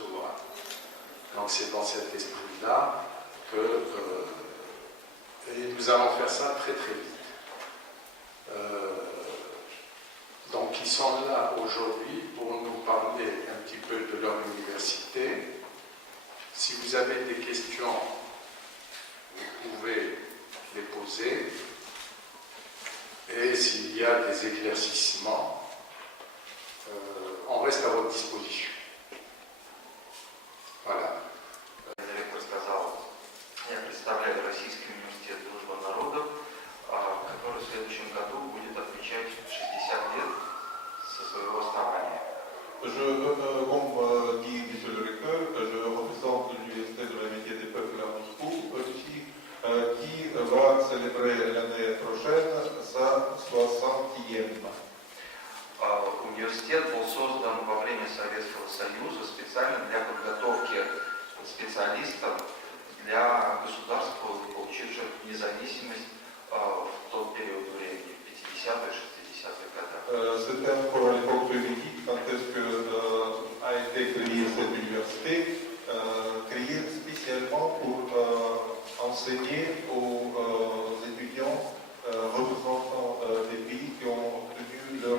ouvrages. Donc c'est dans cet esprit-là que et nous allons faire ça très très vite. Donc ils sont là aujourd'hui pour nous parler un petit peu de leur université. Si vous avez des questions, vous pouvez les poser. Et s'il y a des éclaircissements, on reste à votre disposition. Voilà. Директор сказал, я представляю Российский университет Дружбы народов, который в следующем году будет отмечать 60 лет со своего основания. Comme dit monsieur le recteur, je représente l'Université de l'amitié des peuples à Moscou, qui va célébrer l'année prochaine sa 60e. Университет был создан во время Советского Союза специально для подготовки специалистов для государств, получивших независимость в тот период времени, в 50-х, 60-х годах. C'était encore à l'époque soviétique quand est-ce a été créée cette université, créée spécialement pour enseigner aux étudiants représentants des pays qui ont obtenu leur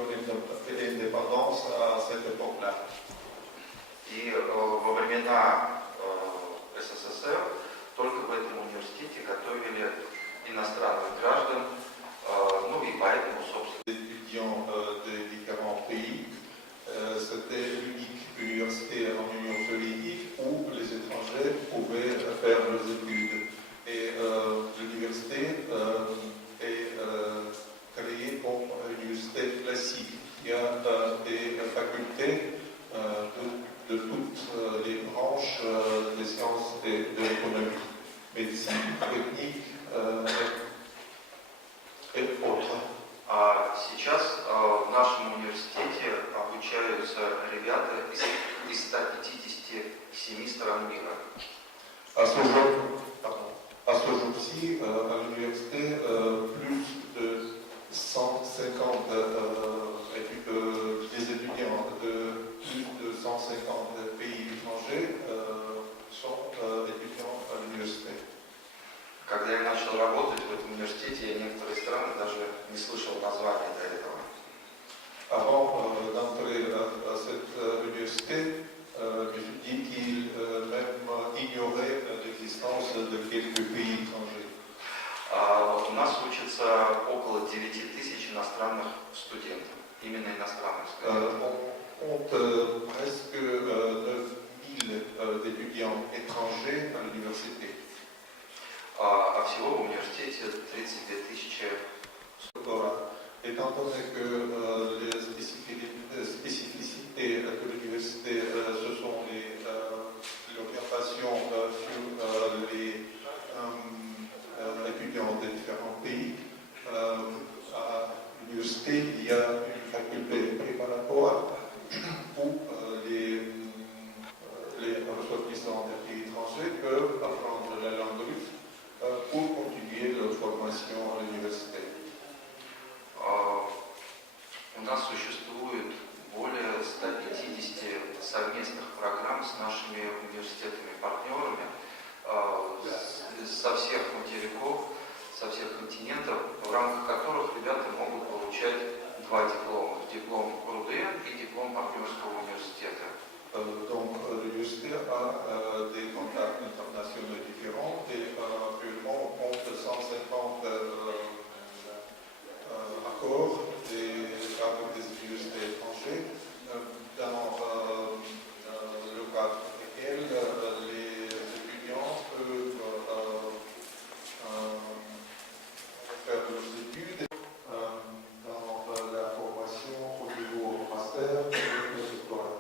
indépendance à cette époque-là. И во времена СССР только в этом университете готовили иностранных граждан, ну и поэтому, собственно, étudiants de différents pays. C'était l'unique université en Union soviétique où les étrangers pouvaient faire leurs études. Et l'université est créée comme une université classique. Il y a des facultés de toutes les branches des sciences de l'économie, médecine, technique et autres. Сейчас в нашем университете обучаются ребята из 157 стран мира. À ce jour-ci, à l'université, plus de 150 des étudiants de plus de 150 pays étrangers sont étudiants à l'université. Когда я начал работать в этом университете, я некоторые страны даже не слышал названия до этого. Avant d'entrer à cette université, je me suis dit qu'il même ignorait l'existence de quelques pays étrangers. У нас учатся около 9000 иностранных студентов, именно иностранных студентов. On compte presque 9000 étudiants étrangers à l'université. А всего в университете 32 000 Doctorat. Étant donné que les spécificités de l'université, ce sont l'orientation sur les étudiants de différents pays, à l'université, il y a une faculté préparatoire où les ressortissants des pays étrangers peuvent apprendre la langue russe pour continuer leur formation à l'université. У нас существует более 150 совместных программ с нашими университетами-партнерами со всех материков, со всех континентов, в рамках которых ребята могут получать два диплома. Диплом РУДН и диплом партнерского университета. Donc l'université a des contacts internationaux différents et actuellement on compte 150 accords avec des universités étrangères dans le cadre desquels les étudiants peuvent faire leurs études dans la formation au niveau master et doctorat.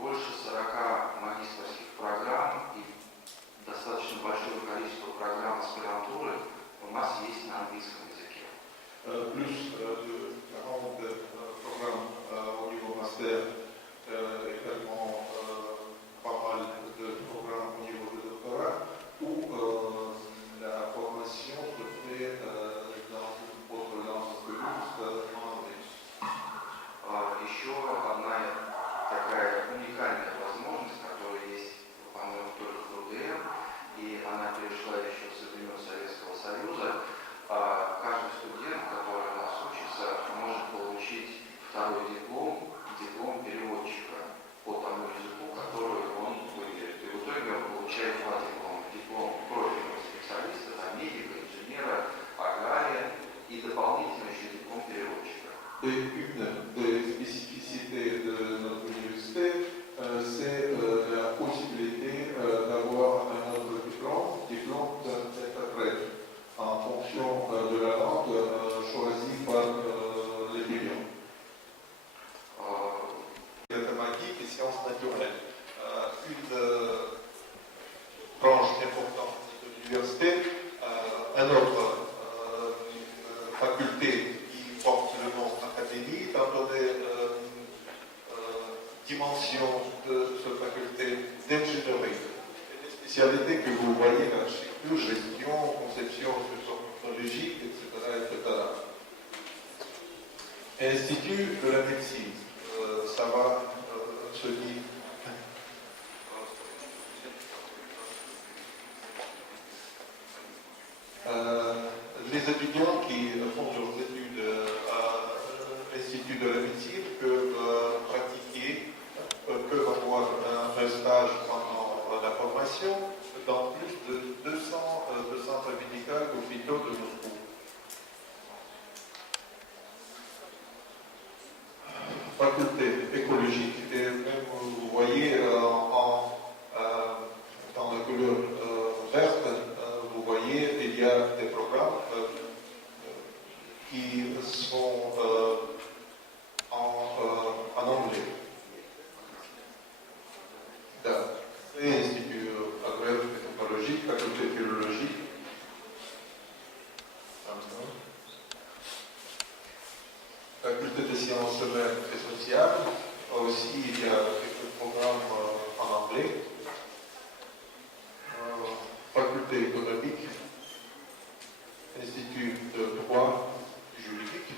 Больше 40 магистерских программ и до l'université, un autre faculté qui porte le nom académie, étant donné dimension de cette faculté d'ingénierie. Les spécialités que vous voyez dans l'architecture, gestion, conception technologique, etc. Institut de la médecine, ça va se dire. Les étudiants qui font leurs études à l'Institut de la médecine peuvent pratiquer, peuvent avoir un stage pendant la formation dans plus de 200 centres médicaux hôpitaux de Moscou. Faculté écologique, et même vous voyez dans la couleur verte, vous voyez il y a des programmes qui sont en anglais. Institut agraire et technologique, faculté philologique. Faculté des sciences humaines et sociales. Aussi, il y a quelques programmes en anglais. Faculté économique. Institut de droit juridique.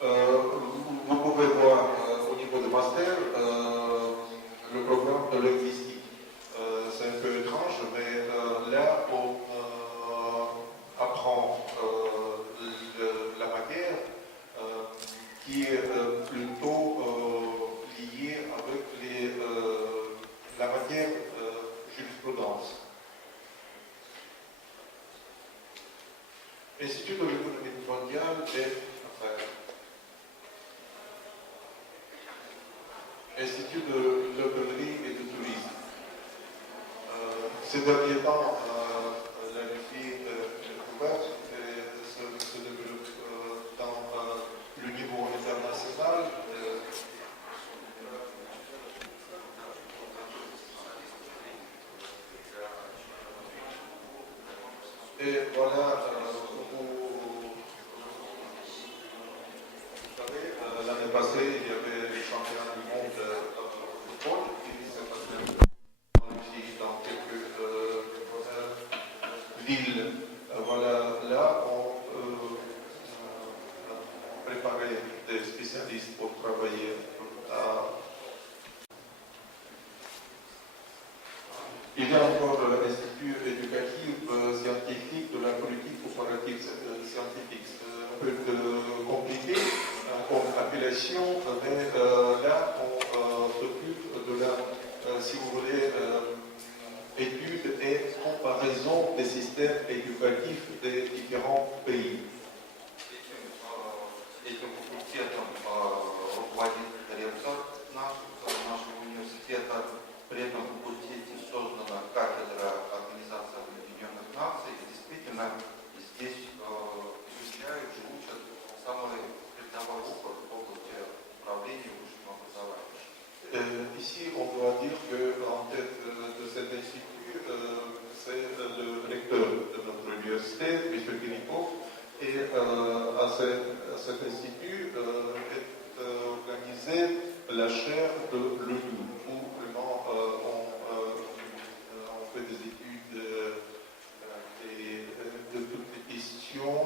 Vous pouvez voir au niveau de master le programme de linguistique. C'est un peu étrange, mais là on apprend la matière qui est plutôt liée avec la matière jurisprudence. L'Institut de l'économie mondiale et affaires. Institut de l'hôtellerie et du tourisme. Ces derniers temps, la Russie est ouverte et se développe dans le niveau international. Et voilà, vous savez, l'année passée, il y avait les championnats du monde de football qui s'est passé en Russie dans quelques villes. Voilà, là, on préparait des spécialistes pour travailler à. Il y a encore l'Institut éducatif scientifique de la politique comparative scientifique. C'est un peu compliqué comme appellation, mais là on s'occupe de la, si vous voulez, étude et comparaison des systèmes éducatifs des différents pays. Этим факультетом руководит ректор нашего университета. При этом факультете создана кафедра Организации Объединенных Наций. И действительно здесь изучают и учат самый передовой опыт в области управления высшим образованием. Ici, on doit dire qu'en tête de cet institut, c'est le recteur de notre université, M. Filipov, et à cet institut est organisée la chaire de l'ONU, où vraiment on fait des études de toutes les questions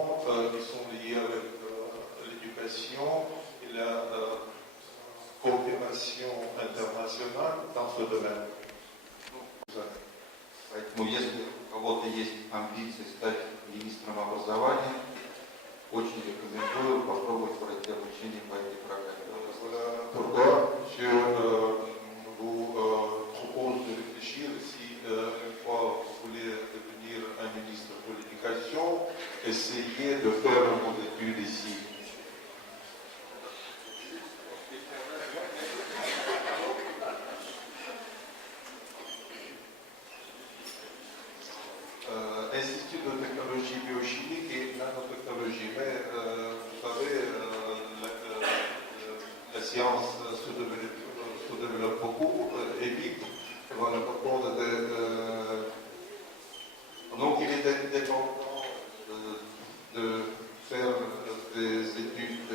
qui sont liées avec l'éducation et la coopération internationale dans ce domaine. Поэтому, если у кого-то есть амбиции стать министром образования, очень рекомендую попробовать пройти обучение по этой программе. Voilà pourquoi je vous propose de réfléchir si une fois vous voulez devenir un ministre de l'éducation, essayez de faire vos études ici. Institut de technologie biochimique et nanotechnologie. Mais vous savez, la science se développe beaucoup et vite. Voilà, par contre, donc il est important de faire des études,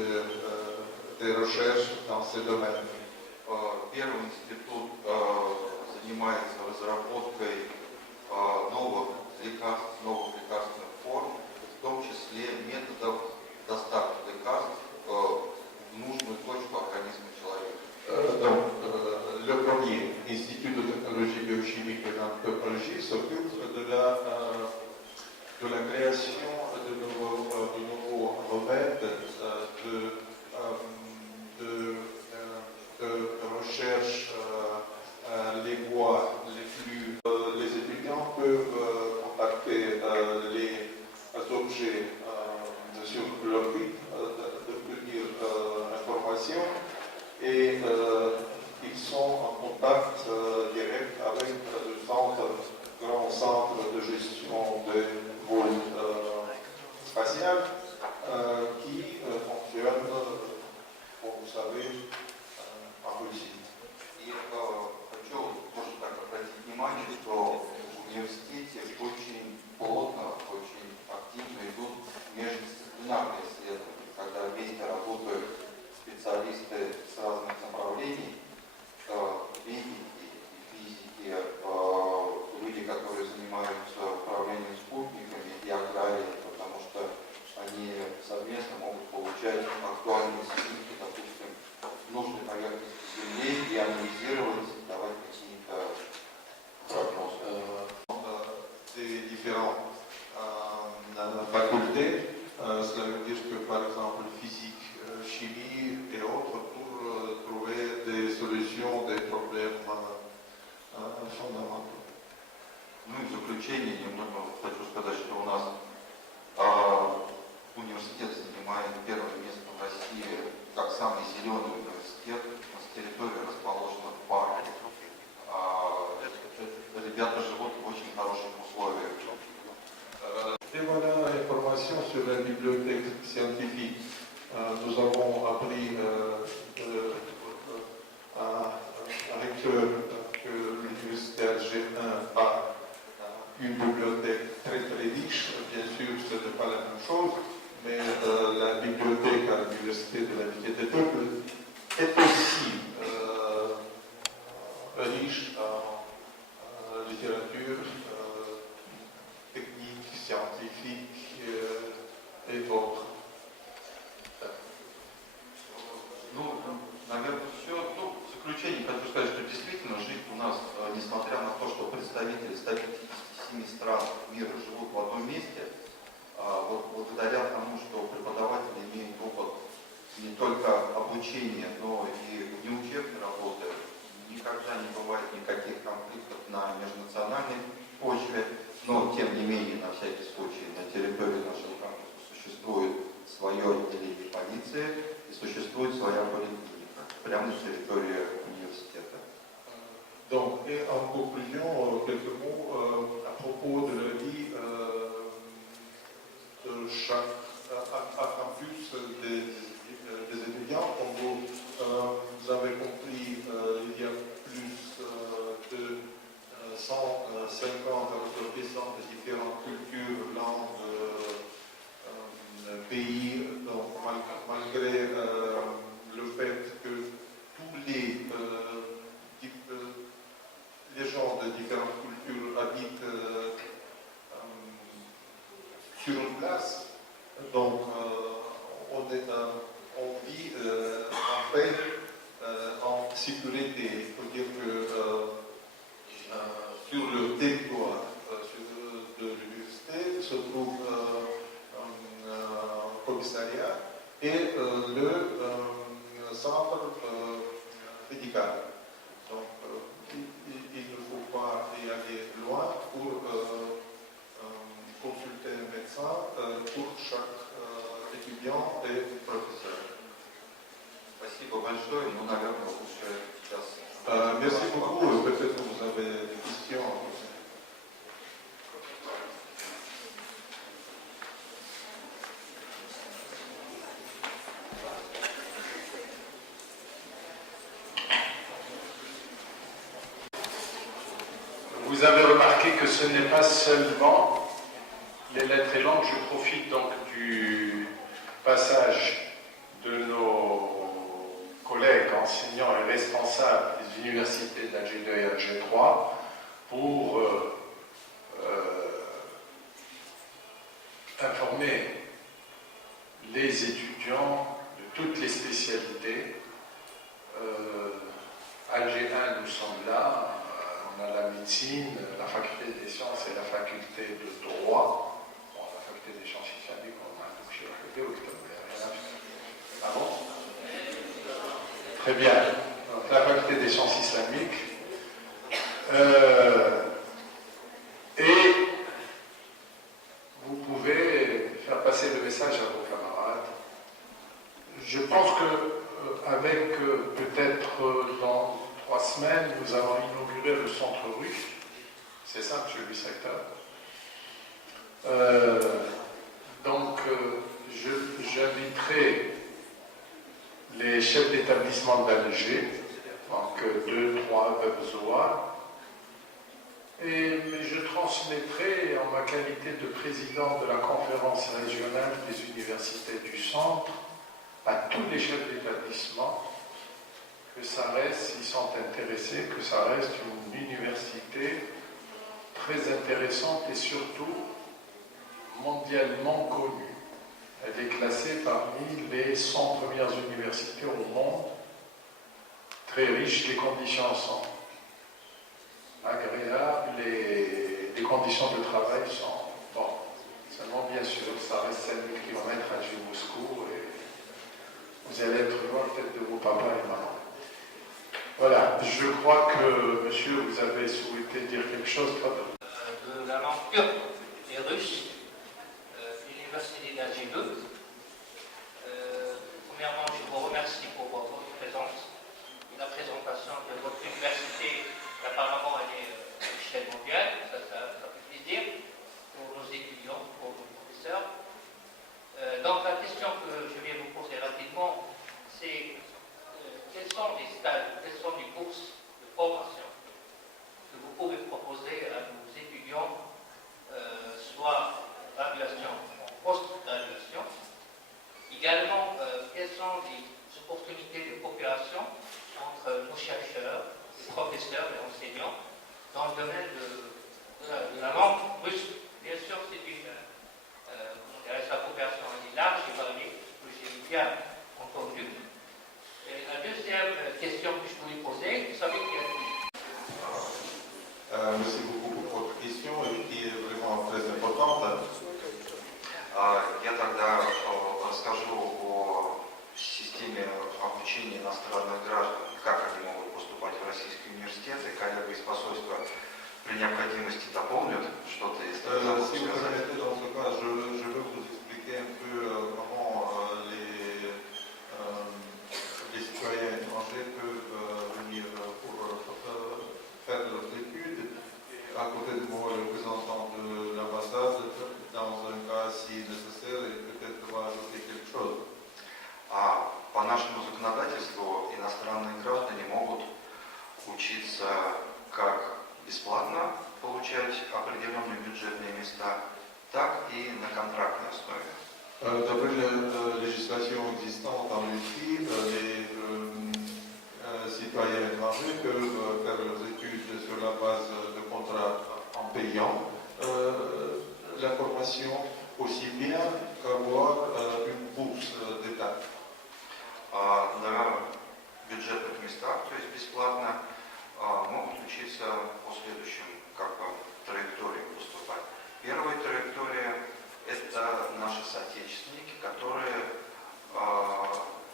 des recherches dans ce domaine. Первый институт занимается разработкой новых лекарственных форм, в том числе методов доставки лекарств в нужную точку организма человека. Donc, le premier institut de technologie biochimique et d'anthropologie s'occupe de la création de nouveaux remèdes, de recherche, les voies les plus. Les étudiants peuvent contacter les objets sur leur site, d'obtenir informations et ils sont en contact direct avec le grand centre de gestion des vols spatial qui fonctionne, comme vous savez, en Russie. И хочу тоже так обратить внимание, что в университете очень плотно, очень активно идут междисциплинарные исследования, когда вместе работают специалисты с разных направлений, медики, физики, люди, которые занимаются управлением спутниками и аграрией, потому что они совместно могут получать актуальные снимки, допустим, нужной поверхности Земли и анализировать, давать какие-то прогнозы. Des différentes facultés, cela veut dire que par exemple physique, chimie et autres pour trouver des solutions des problèmes fondamentaux. Ну и в заключение немного хочу сказать, что у нас университет занимает первое место в России как самый зеленый университет. У нас территория расположена в парке. Ребята живут в очень хороших условиях. Et voilà l'information sur la bibliothèque scientifique. Nous avons appris à recteur que l'université algérienne a une bibliothèque très très riche. Bien sûr, ce n'est pas la même chose, mais la bibliothèque à l'université de l'amitié des peuples est aussi riche en littérature, technique, scientifique et autres. Ну, наверное, все. Ну, в заключение хочу сказать, что действительно жить у нас, несмотря на то, что представители 157 стран мира живут в одном месте, вот благодаря тому, что преподаватели имеют опыт не только обучения, но и неучебной работы, никогда не бывает никаких конфликтов на межнациональной почве, но тем не менее, на всякий случай, на территории нашего кампуса существует свое отделение полиции и существует своя поликлиника прямо на территории университета. Donc, et en conclusion, quelques mots à propos de la vie de chaque campus des étudiants. Comme vous avez compris, il y a plus de 150 ressortissants de différentes cultures, langues, pays. Donc, malgré le fait que tous les gens de différentes cultures habitent sur une place, donc on vit en paix, en sécurité. Il faut dire que sur le territoire de l'université se trouve un commissariat et le centre médical. Donc il ne faut pas y aller loin pour consulter un médecin pour chaque étudiant et professeur. Спасибо большое. Ну, наверное, лучше сейчас... Merci beaucoup. Peut-être que vous avez des questions. vous avez remarqué que ce n'est pas seulement les lettres et langues. Je profite donc du passage de nos collègues enseignants et responsables des universités de l'AG2 et l'AG3 pour informer les étudiants de toutes les spécialités. AG1, nous sommes là, on a la médecine, la faculté des sciences et la faculté de droit. Bon, la faculté des sciences islamiques, on a touché la faculté, rien à faire. Ah bon? Très bien. Donc, la faculté des sciences islamiques. Et vous pouvez faire passer le message à vos camarades. Je pense qu'avec peut-être dans 3 semaines, nous allons inaugurer le centre russe. C'est ça, monsieur le secteur. Donc, j'inviterai les chefs d'établissement d'Alger, donc 2, 3 besoins. Et je transmettrai en ma qualité de président de la conférence régionale des universités du centre à tous les chefs d'établissement que ça reste, s'ils sont intéressés, que ça reste une université très intéressante et surtout mondialement connue. Elle est classée parmi les 100 premières universités au monde, très riche, les conditions sont agréables, les conditions de travail sont bon. Seulement, bien sûr, ça reste 5000 km à Moscou et vous allez être loin peut-être de vos papas et mamans. Voilà, je crois que, monsieur, vous avez souhaité dire quelque chose, de la langue turque et russe, l'université d'Alger 2. Premièrement, je vous remercie pour votre présence, la présentation de votre université. Apparemment, elle est à l'échelle mondiale, ça fait plaisir pour nos étudiants, pour nos professeurs. Donc, la question que je vais vous poser rapidement, c'est quels sont les stages, quelles sont les bourses de formation que vous pouvez proposer à nos étudiants, soit graduation ou post-graduation. Également, quelles sont les opportunités de coopération entre nos chercheurs, les professeurs et enseignants dans le domaine de la langue russe. Bien sûr, c'est la coopération est large et variée, que j'ai bien entendu. Et la deuxième question que je voulais poser, vous savez qu'il y a... Merci beaucoup pour votre question qui est vraiment très importante. Я тогда расскажу о системе обучения иностранных граждан, как они могут поступать в российские университеты. Коллега из посольства при необходимости дополнит что-то, если я забыл Si vous сказать. permettez, dans ce cas, je veux vous expliquer un peu comment les citoyens étrangers peuvent venir pour faire leurs études. À côté de moi, le représentant de l'ambassade, dans un cas si nécessaire, et peut-être va ajouter quelque chose. По нашему законодательству иностранные граждане могут учиться как бесплатно, получать определенные бюджетные места, так и на контрактной основе. D'après la législation existante en Russie, les citoyens étrangers peuvent faire leurs études sur la base de contrats en payant la formation aussi bien qu'avoir une bourse d'État. На бюджетных местах, то есть бесплатно, могут учиться по следующим траекториям поступать. Первая траектория – это наши соотечественники, которые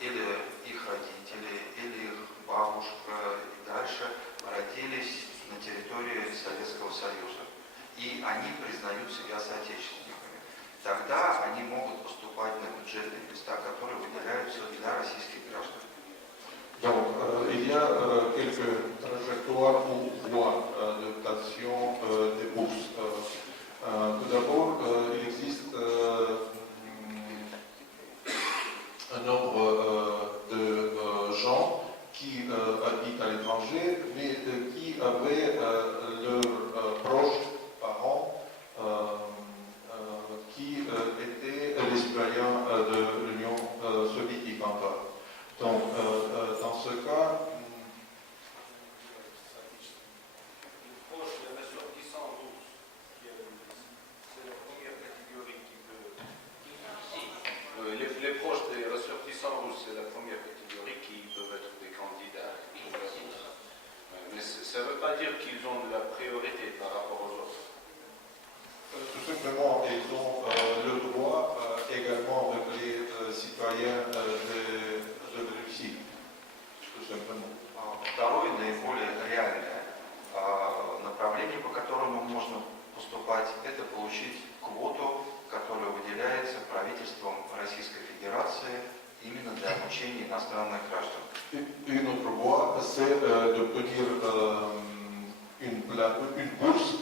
или их родители, или их бабушка и дальше родились на территории Советского Союза. И они признают себя соотечественниками. Тогда они могут поступать на бюджетные места, которые выделяются для российских граждан. Donc, il y a quelques trajectoires ou voies d'adaptation des bourses. Tout d'abord, il existe un nombre de gens qui habitent à l'étranger, mais qui avaient leur второе, наиболее реальное направление, по которому можно поступать, это получить квоту, которая выделяется правительством Российской Федерации именно для обучения иностранных граждан. Une autre voie, c'est d'obtenir une bourse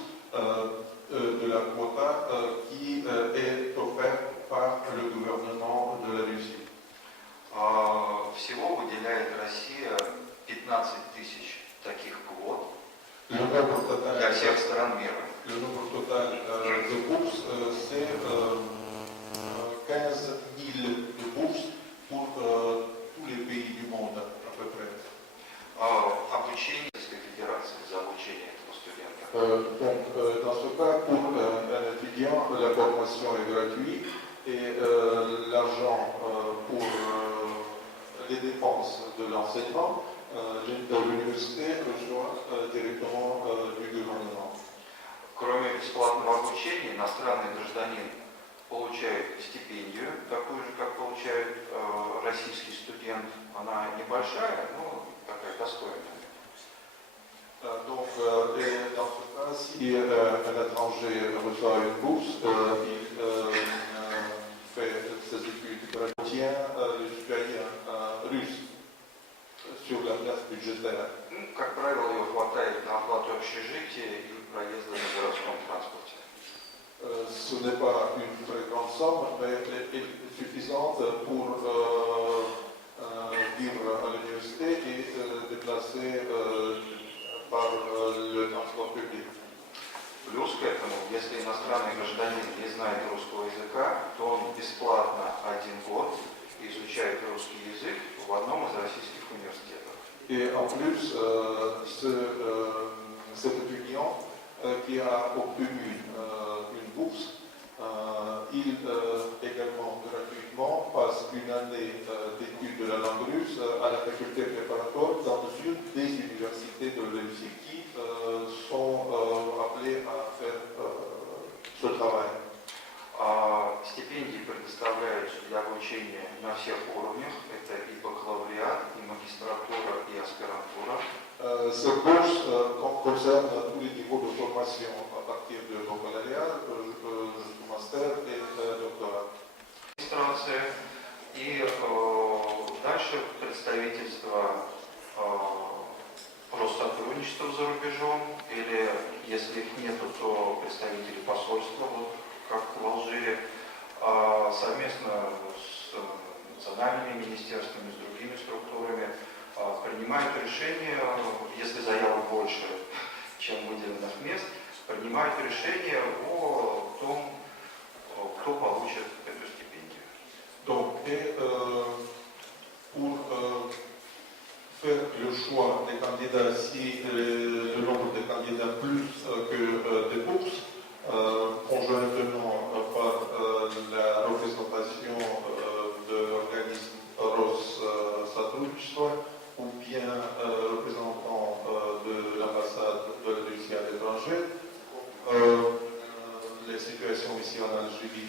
de la quota qui est offerte par le gouvernement de la Russie. Всего выделяет Россия 15 тысяч таких квот Le nombre total, для всех стран мира. le nombre total de bourses, c'est 15 000 de bourses pour tous les pays du monde, à peu près. Обучение Российской Федерации за обучение этого студента. Donc, dans ce cas, pour un étudiant, la formation est gratuite et l'argent pour les dépenses de l'enseignement, l'université reçoit directement du gouvernement. Кроме бесплатного обучения, иностранный гражданин получает стипендию, такую же, как получает российский студент. Она небольшая, но такая достойная. Donc, et dans ce cas, si un étranger reçoit une bourse, il fait ses études gratuites, le citoyen russe sur la place budgétaire. Ну, как правило, ее хватает на оплату общежития и проезда на городском транспорте. Ce n'est pas une très grande somme, mais elle est suffisante pour vivre à l'université et déplacer par le transport public. Плюс к этому, если иностранный гражданин не знает русского языка, то он бесплатно 1 год изучает русский язык в одном из российских университетов. Et en plus, cet étudiant qui a obtenu une bourse, il également gratuitement passe une année d'études de la langue russe à la faculté préparatoire dans une des universités de Russie qui sont appelées à faire ce travail. Стипендии предоставляются для обучения на всех уровнях. Это и бакалавриат, и магистратура, и аспирантура. Cette bourse concerne tous les niveaux de formation à partir de baccalauréat, jusqu'au master et doctorat. Регистрация. И дальше представительство Россотрудничества за рубежом, или если их нету, то представители посольства, вот как в Алжире, совместно с национальными министерствами, с другими структурами принимают решение, если заявок больше, чем выделенных мест, принимают решение о том, кто получит эту стипендию. Donc, pour faire le choix des candidats, si le nombre de candidats plus que des bourses, conjointement par la représentation de l'organisme Россотрудничества ou bien représentant de l'ambassade de la Russie à l'étranger, les situations ici en Algérie,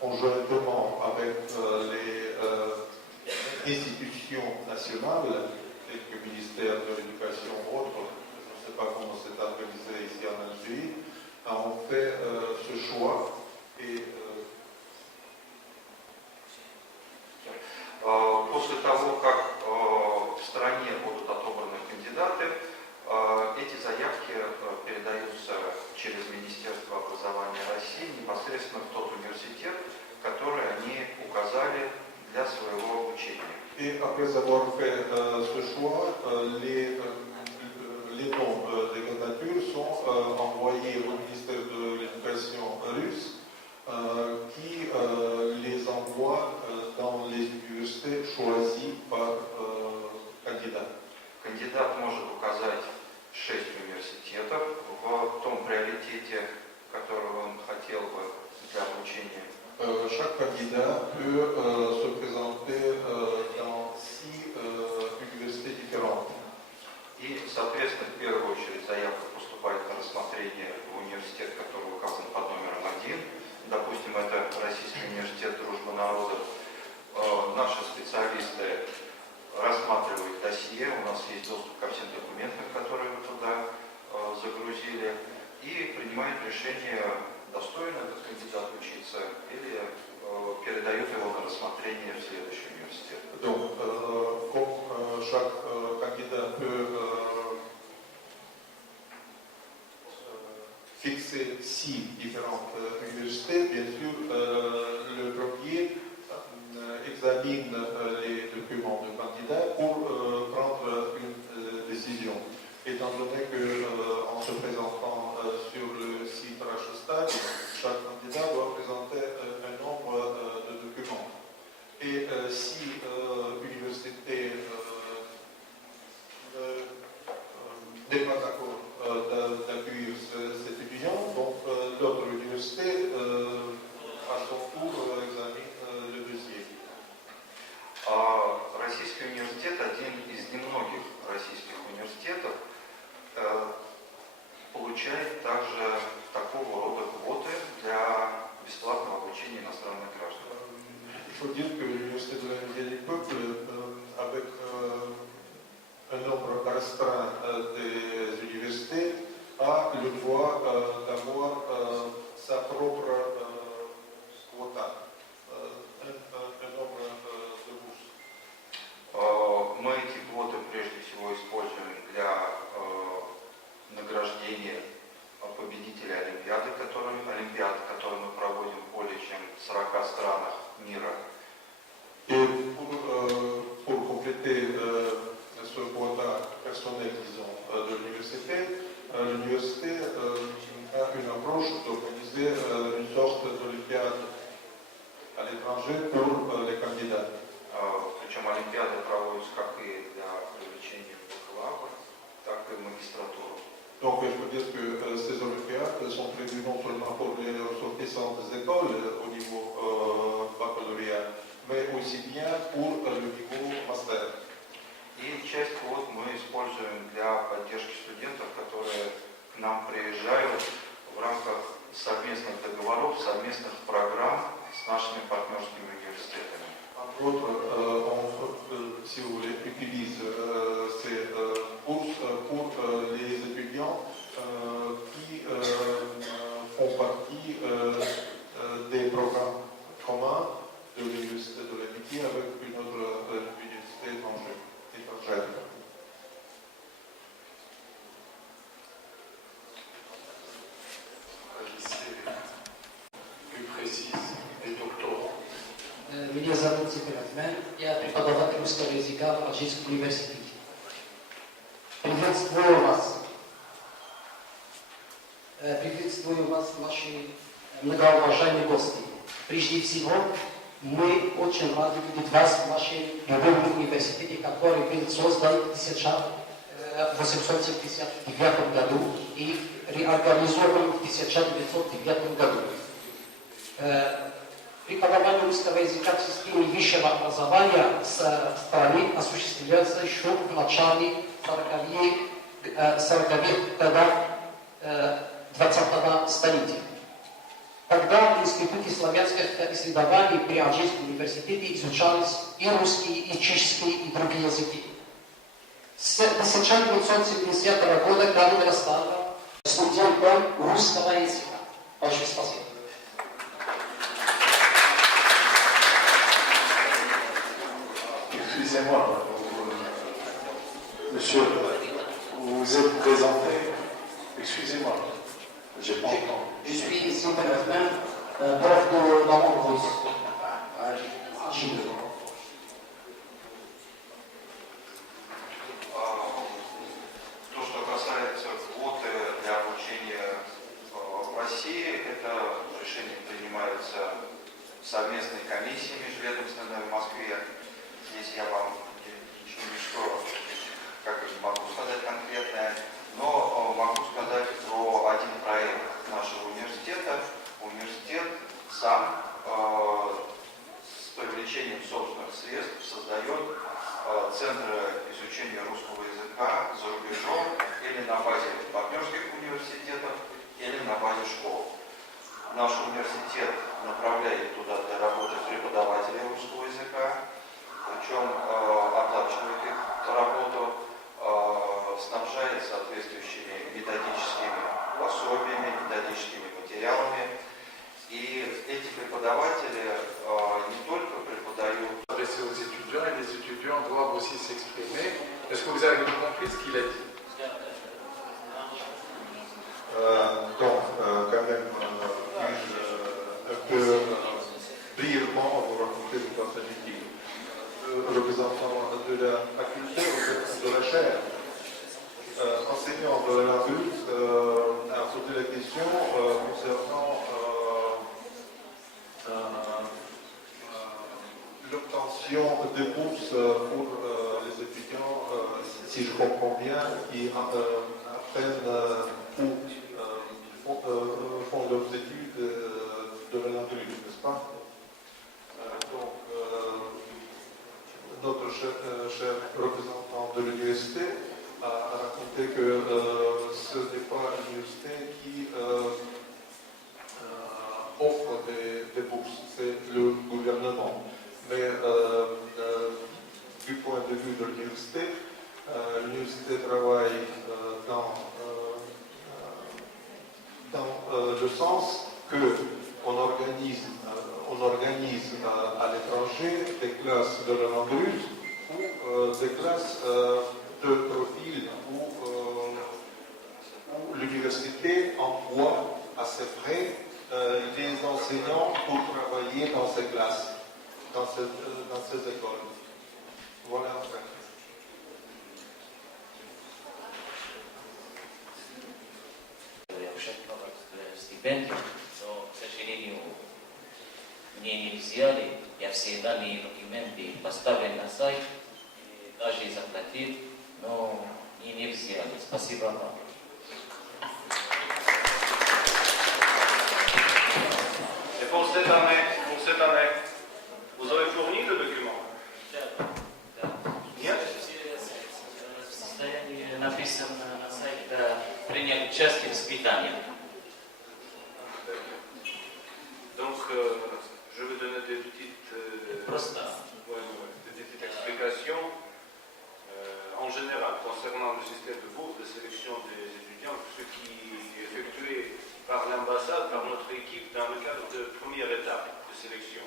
conjointement avec les institutions nationales, telles que le ministère de l'Éducation ou autres, je ne sais pas comment c'est organisé ici en Algérie, on fait ce choix et После того, как в стране будут отобраны кандидаты, эти заявки передаются через Министерство образования России непосредственно в тот университет, который они указали для своего обучения. Et après avoir fait ce choix, les noms des candidatures sont envoyés au ministère de l'Éducation russe qui les envoie dans les universités choisies par candidat. Кандидат может указать 6 университетов в том приоритете, который он хотел бы для обучения. Chaque candidat peut se présenter dans 6 universités différentes. И, соответственно, в первую очередь заявка поступает на рассмотрение в университет, который указан под номером 1. Допустим, это Российский университет Дружбы народов. Наши специалисты рассматривают досье. У нас нас есть доступ ко всем документам, которые вы туда загрузили, и принимает решение, достойно этот кандидат учиться, или передает его на рассмотрение в следующий университет. Donc, comme chaque candidat peut fixer 6 différentes universités, bien sûr, le premier examine les documents du candidat pour prendre une décision. Étant donné qu'en se présentant sur le site Rachestab, chaque candidat doit présenter un nombre de documents. Et si l'université n'est pas d'accord d'accueillir cet étudiant, donc l'autre université à son tour examine le dossier. Российский университет один из немногих российских университетов получает также такого рода квоты для бесплатного обучения иностранных граждан. Il faut dire que l'Université de l'Amitié du Peuple, avec un nombre restreint des universités, a le droit d'avoir sa propre quota, un nombre de bourses. Мы эти квоты прежде всего используем для награждения победителей Олимпиады, которые мы проводим в более чем 40 странах мира. Et pour compléter ce quota personnel, disons, de l'université, l'université a une approche d'organiser une sorte d'olympiade à l'étranger pour les candidats. Причем Олимпиады проводятся как и для привлечения в бакалавр, так и в магистратуру. Donc, je peux dire que ces olympiades sont prévues non seulement pour les ressortissants des écoles au niveau baccalauréat, mais aussi bien pour le niveau master. И часть квот мы используем для поддержки студентов, которые к нам приезжают в рамках совместных договоров, совместных программ с нашими партнерскими университетами. Entre autres, on, si vous voulez, utilise ces bourses pour les étudiants qui font partie des programmes communs de l'Université de l'Amitié avec une autre université étrangère. Plus précise, des doctorants. Меня зовут Зипиратмен, я преподаватель русского языка в Алжирском университете. Приветствую вас. Приветствую вас, наши многоуважаемые гости. Прежде всего, мы очень рады видеть вас в нашем любимом университете, который был создан в 1879 году и реорганизован в 1909 году. Преподавание русского языка в системе высшего образования в стране осуществляется еще в начале 40-х годов 20-го столетия. Тогда в Институте славянских исследований при Алжирском университете изучались и русские, и чешские, и другие языки. С 1970 года Галина стала студентом русского языка. Большое спасибо. Excusez-moi, monsieur, vous vous êtes présenté. Excusez-moi, j'ai pas entendu. Je suis Зипиратмен, prof de langue russe. То, что касается квоты для обучения в России, это решение принимается совместной комиссией межведомственной в Москве. Здесь я вам ничто, как бы не могу сказать конкретное, но могу сказать про один проект нашего университета. Университет сам с привлечением собственных средств создает центры изучения русского языка за рубежом или на базе партнерских университетов, или на базе школ. Наш университет направляет туда для работы преподавателей русского языка, причем оплачивает их работу. que vous avez compris ce qu'il a dit? Donc, quand même, puis-je un peu brièvement vous raconter de quoi s'agit-il. Le représentant de la faculté de la chaire, enseignant de la lutte, a posé la question concernant l'obtention des bourses pour les étudiants, si je comprends bien, qui apprennent ou font leurs études de la langue, n'est-ce pas? Donc, notre cher représentant de l'université a raconté que ce n'est pas l'université qui offre des bourses, c'est le gouvernement. Mais du point de vue de l'université, l'université travaille dans le sens qu'on organise, à l'étranger des classes de la langue russe ou des classes de profil où l'université emploie à ses frais les enseignants pour travailler dans ces classes, dans ces écoles. Voilà en fait. Стипендию, но, к сожалению, мне не взяли. Я все данные документы поставил на сайт, даже заплатил, но мне не взяли. Спасибо вам. Et pour cette année, vous avez fourni le document? Нет? В состоянии написано на сайте принять участие в испытании. Donc, je vais donner des petites explications en général concernant le système de bourse de sélection des étudiants, ce qui est effectué par l'ambassade, par notre équipe, dans le cadre de première étape de sélection.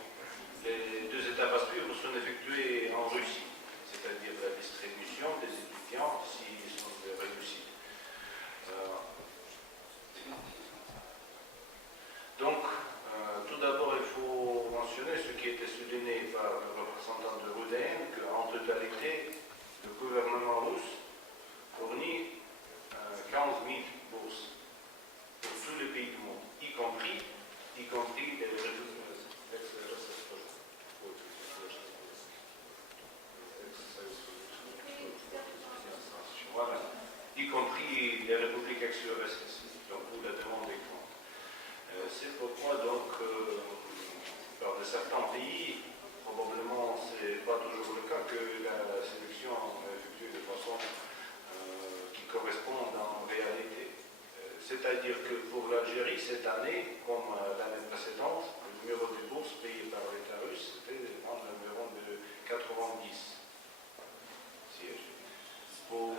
Les deux étapes à suivre sont effectuées en Russie, c'est-à-dire la distribution des étudiants s'ils sont réussis. Donc, tout d'abord, il faut mentionner ce qui a été souligné par le représentant de Rudin, qu'en totalité, le gouvernement russe fournit 15 000 bourses pour tous les pays du monde, y compris les républiques ex-URSS, donc où la demande est grande. C'est pourquoi donc par de certains pays, probablement ce n'est pas toujours le cas, que la sélection est effectuée de façon qui correspond en réalité. C'est-à-dire que pour l'Algérie, cette année, comme l'année précédente, le numéro de bourse payé par l'État russe, c'était un numéro de 90 sièges. Pour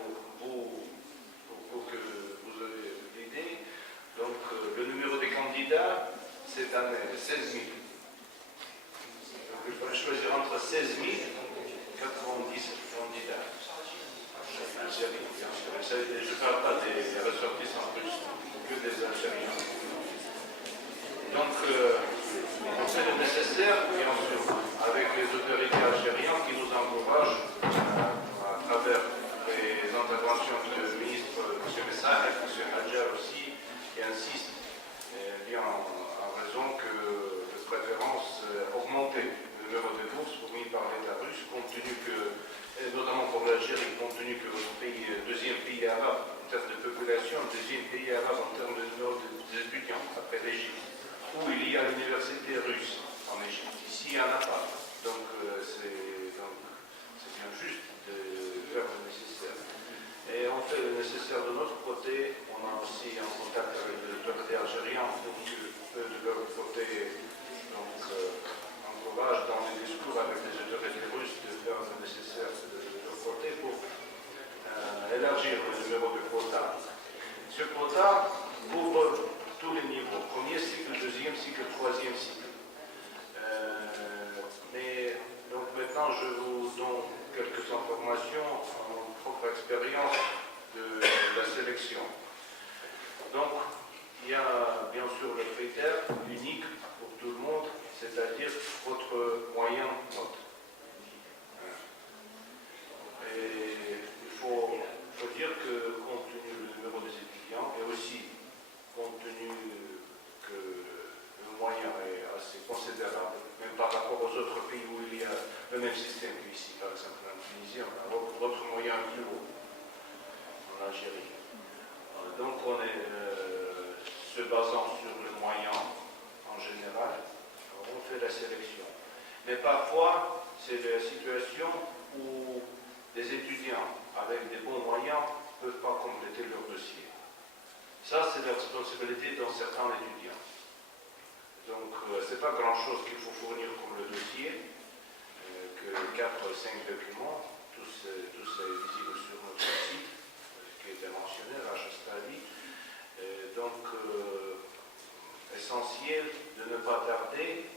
que vous ayez l'idée, donc le numéro des candidats, cette année, 16 000. Donc il faudrait choisir entre 16 000 et 90 candidats. Algérie, bien sûr. Je ne parle pas des ressortissants russes, que des Algériens. Donc, on fait le nécessaire, bien sûr, avec les autorités algériennes qui nous encouragent à travers les interventions du ministre M. Messaïf, M. Hadjar aussi, qui insiste bien en raison que de préférence augmenter le numéro de bourses fournies par l'État russe, compte tenu que, notamment pour l'Algérie, compte tenu que notre pays, deuxième pays arabe en termes de population, deuxième pays arabe en termes de numéro d'étudiants, après l'Égypte, où il y a l'université russe en Égypte. Ici, il n'y en a pas. Donc, c'est bien juste de faire le nécessaire. Et on fait le nécessaire de notre côté. On a aussi un contact avec les autorités algériennes pour qu'eux, de leur côté, donc, encouragent dans les discours avec les autorités russes de faire le nécessaire de leur côté pour élargir le numéro de quota. Ce quota couvre tous les niveaux, premier cycle, deuxième cycle, troisième cycle. Mais donc maintenant je vous donne quelques informations en propre l'expérience de la sélection. Donc, il y a bien sûr le critère unique pour tout le monde, c'est-à-dire votre moyen note. Et il faut dire que compte tenu du numéro des étudiants et aussi compte tenu que le moyen est assez considérable, même par rapport aux autres pays où il y a le même système qu'ici, par exemple en Tunisie, on a votre moyen plus haut, en Algérie. Donc on est se basant sur le moyen en général, on fait la sélection. Mais parfois, c'est la situation où des étudiants avec des bons moyens ne peuvent pas compléter leur dossier. Ça, c'est la responsabilité d'un certain étudiant. Donc, ce n'est pas grand-chose qu'il faut fournir comme le dossier, que 4-5 documents, tous est visible sur notre site, qui est mentionné, HSTAVI. Donc, essentiel de ne pas tarder.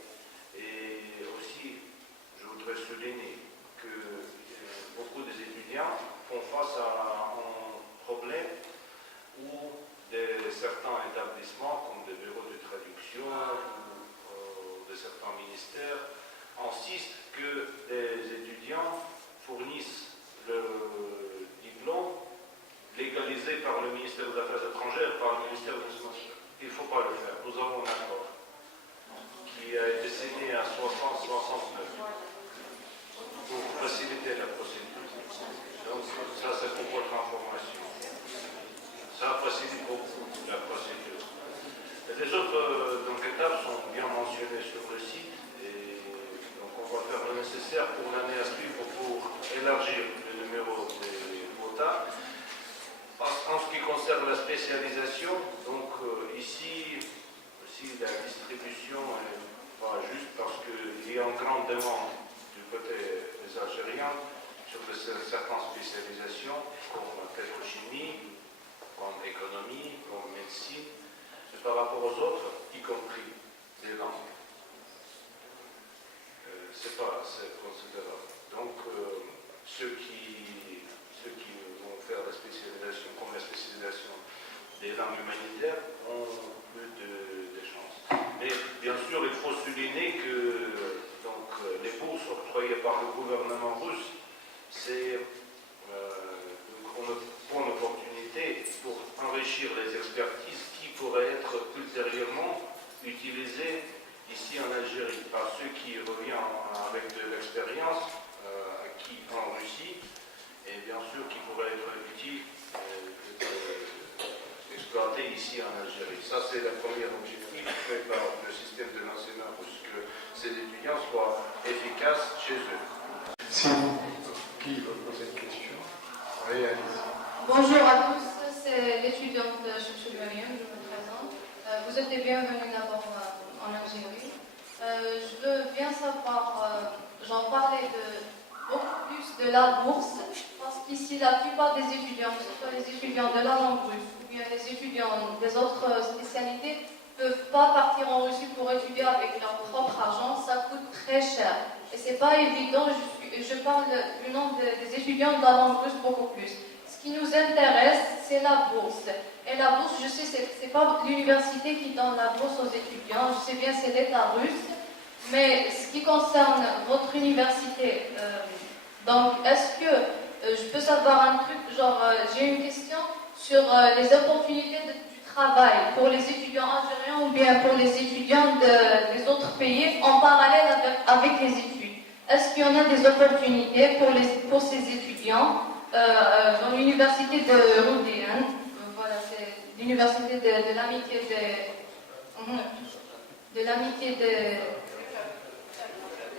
Et aussi, je voudrais souligner que beaucoup des étudiants font face à un problème où certains établissements, comme des bureaux de traduction ou de certains ministères, insistent que les étudiants fournissent le diplôme légalisé par le ministère des Affaires étrangères, par le ministère de l'Éducation. Il ne faut pas le faire. Nous avons un accord qui a été signé à 60-69 pour faciliter la procédure. Donc ça, c'est pour votre information. Ça facilite beaucoup la procédure. Et les autres étapes sont bien mentionnées sur le site et donc on va faire le nécessaire pour l'année à suivre pour élargir le numéro des quotas. En ce qui concerne la spécialisation, donc ici aussi la distribution est pas juste parce qu'il y a une grande demande du côté des Algériens sur certaines spécialisations comme pétrochimie, comme économie, comme médecine, et par rapport aux autres, y compris des langues. C'est pas assez considérable. Donc ceux qui vont faire la spécialisation, comme la spécialisation des langues humanitaires, ont plus de chances. Mais bien sûr, il faut souligner que les bourses octroyées par le gouvernement russe, c'est une bonne opportunité pour enrichir les expertises qui pourraient être ultérieurement utilisées ici en Algérie par ceux qui reviennent avec de l'expérience acquis en Russie et bien sûr qui pourraient être utiles exploités ici en Algérie. Ça, c'est le premier objectif fait par le système de l'enseignement russe, que ces étudiants soient efficaces chez eux. Si qui veut poser une question? Réalisez. Bonjour à tous, c'est l'étudiante Chouchou Mariam, je me présente. Vous êtes les bienvenus d'abord en Algérie. Je veux bien savoir, j'en parlais beaucoup plus de la bourse, parce qu'ici la plupart des étudiants, que ce soit les étudiants de la langue russe ou bien les étudiants des autres spécialités, ne peuvent pas partir en Russie pour étudier avec leur propre argent, ça coûte très cher. Et c'est pas évident, je parle du nombre des étudiants de la langue russe beaucoup plus. Ce qui nous intéresse, c'est la bourse. Et la bourse, je sais, c'est pas l'université qui donne la bourse aux étudiants, je sais bien c'est l'État russe, mais ce qui concerne votre université, donc est-ce que je peux savoir un truc, genre j'ai une question sur les opportunités du travail pour les étudiants algériens ou bien pour les étudiants des autres pays en parallèle avec les études. Est-ce qu'il y en a des opportunités pour ces étudiants dans l'université de Roudéen, voilà, c'est l'université de l'amitié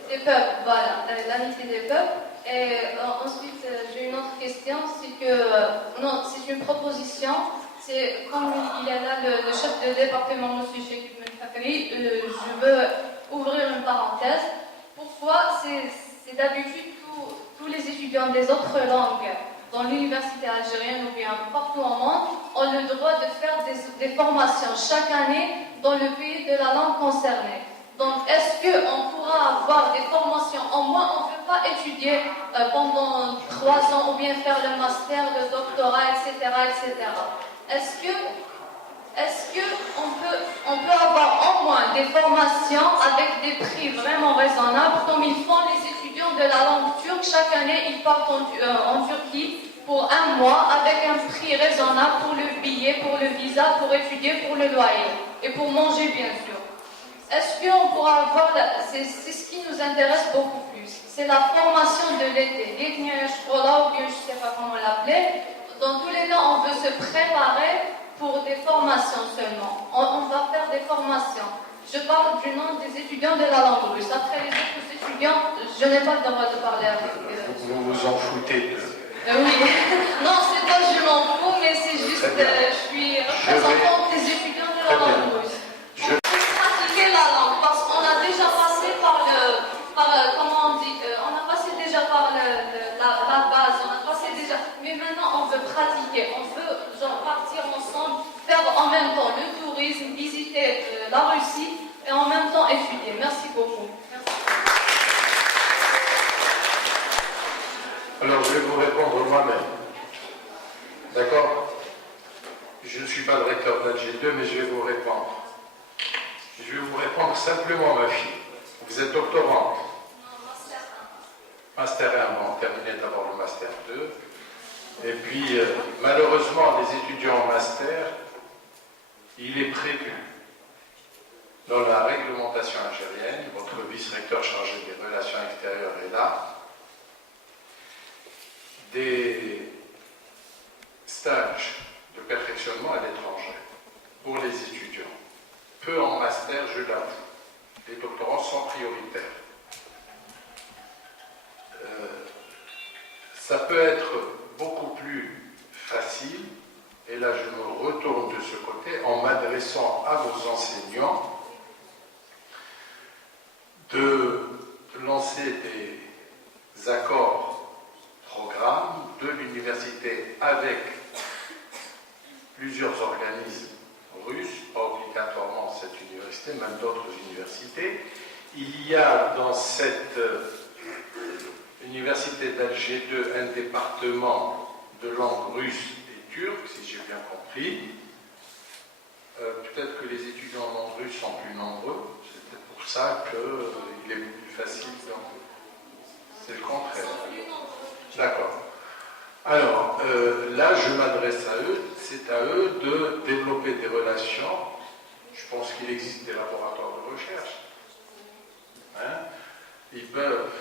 des peuples, voilà, l'amitié des peuples. Et ensuite, j'ai une autre question, c'est que, non, c'est une proposition, c'est comme il est là le chef de département, M. Cheikh Ibn Fakri, je veux ouvrir une parenthèse. Pourquoi c'est d'habitude tous les étudiants des autres langues dans l'université algérienne ou bien partout au monde ont le droit de faire des formations chaque année dans le pays de la langue concernée. Donc, est-ce qu'on pourra avoir des formations? Au moins, on ne peut pas étudier pendant 3 ans ou bien faire le master, le doctorat, etc. etc. Est-ce qu'on peut avoir au moins des formations avec des prix vraiment raisonnables, comme ils font les étudiants de la langue turque? Chaque année, ils partent en Turquie pour 1 mois avec un prix raisonnable pour le billet, pour le visa, pour étudier, pour le loyer et pour manger, bien sûr. Est-ce qu'on pourra avoir, c'est ce qui nous intéresse beaucoup plus, c'est la formation de l'été, ou bien je ne sais pas comment l'appeler. Dans tous les cas, on veut se préparer pour des formations seulement. On va faire des formations. Je parle du nom des étudiants de la langue russe. Après les autres étudiants, je n'ai pas le droit de parler avec eux. Vous vous en foutez d'eux. Oui. Non, c'est pas je m'en fous, mais c'est juste je suis représentante des étudiants de la langue russe. On peut pratiquer la langue parce qu'on a déjà passé comment on dit, on a passé déjà par la base, on a passé déjà, mais maintenant on veut pratiquer, on veut genre partir ensemble, faire en même temps le tourisme, visiter la Russie et en même temps étudier. Merci beaucoup. Merci. Alors, je vais vous répondre moi-même. D'accord? Je ne suis pas le recteur d'Alger2, mais je vais vous répondre. Je vais vous répondre simplement, ma fille. Vous êtes doctorante? Non, master 1. Master 1, bon, terminez d'abord le master 2. Et puis, malheureusement, les étudiants en master, il est prévu dans la réglementation algérienne, votre vice-recteur chargé des relations extérieures est là, des stages de perfectionnement à l'étranger pour les étudiants. Peu en master, je l'avoue. Les doctorants sont prioritaires. Ça peut être beaucoup plus facile, et là je me retourne de ce côté en m'adressant à vos enseignants, de lancer des accords programmes de l'université avec plusieurs organismes russes, pas obligatoirement cette université, même d'autres universités. Il y a dans cette université d'Alger2 un département de langue russe et turque, si j'ai bien compris. Peut-être que les étudiants en langue russe sont plus nombreux, c'est peut-être pour ça qu'il est plus facile. C'est le contraire. D'accord. Alors, là, je m'adresse à eux, c'est à eux de développer des relations. Je pense qu'il existe des laboratoires de recherche. Hein? Ils peuvent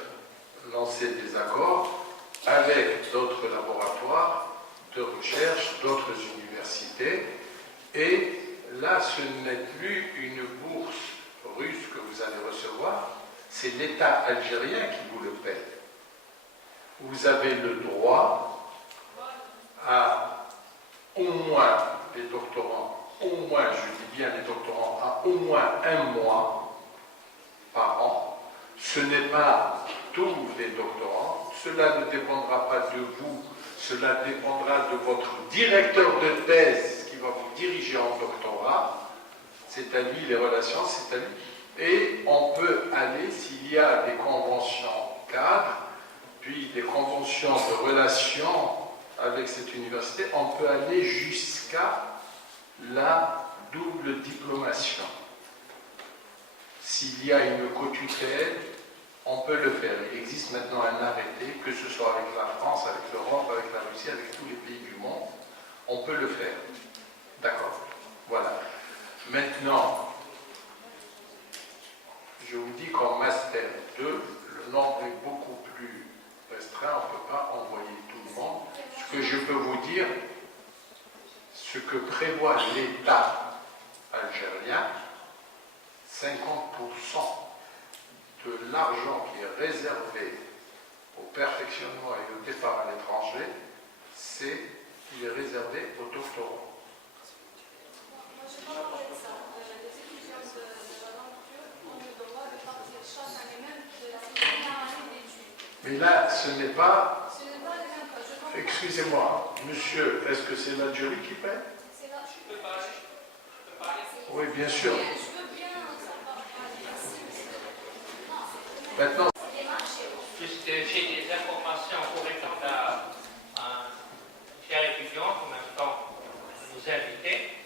lancer des accords avec d'autres laboratoires de recherche, d'autres universités, et là, ce n'est plus une bourse russe que vous allez recevoir, c'est l'État algérien qui vous le paie. Vous avez le droit à au moins les doctorants, au moins, je dis bien les doctorants, à au moins 1 mois par an. Ce n'est pas tous les doctorants, cela ne dépendra pas de vous, cela dépendra de votre directeur de thèse qui va vous diriger en doctorat. C'est à lui les relations, c'est à lui. Et on peut aller, s'il y a des conventions cadres, puis des conventions de relations avec cette université, on peut aller jusqu'à la double diplomation. S'il y a une co-tutelle, on peut le faire. Il existe maintenant un arrêté, que ce soit avec la France, avec l'Europe, avec la Russie, avec tous les pays du monde, on peut le faire. D'accord. Voilà. Maintenant, je vous dis qu'en Master 2, le nombre est beaucoup plus restreint, on ne peut pas envoyer tout le monde. Ce que je peux vous dire, ce que prévoit l'État algérien, 50% de l'argent qui est réservé au perfectionnement et au départ à l'étranger, il est réservé aux doctorants. Moi, je parle de ça. Les étudiants de la langue turque ont le droit de partir chaque année, même de la première année d'études. Mais là, ce n'est pas... Ce n'est pas les impôts. Excusez-moi, monsieur, est-ce que c'est l'Algérie qui paie? C'est là. Oui, bien sûr. Je veux bien savoir. Maintenant, Puisque j'ai des informations pour répondre à un cher étudiant qui en même temps nous a invités.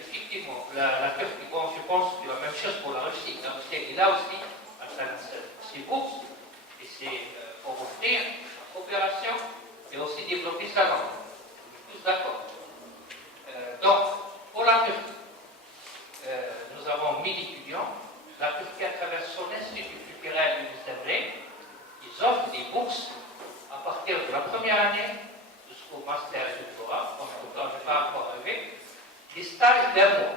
Effectivement, la Turquie, bon, je pense que la même chose pour la Russie. La Russie est là aussi, à travers ses bourses, et c'est pour offrir la coopération et aussi développer sa langue. Tous d'accord. Donc, pour la Turquie, nous avons 1000 étudiants. La Turquie, à travers son institut culturel du Semré, ils offrent des bourses à partir de la première année jusqu'au master et doctorat, comme tout le temps, je n'ai pas encore arrivé, des stages d'un mois.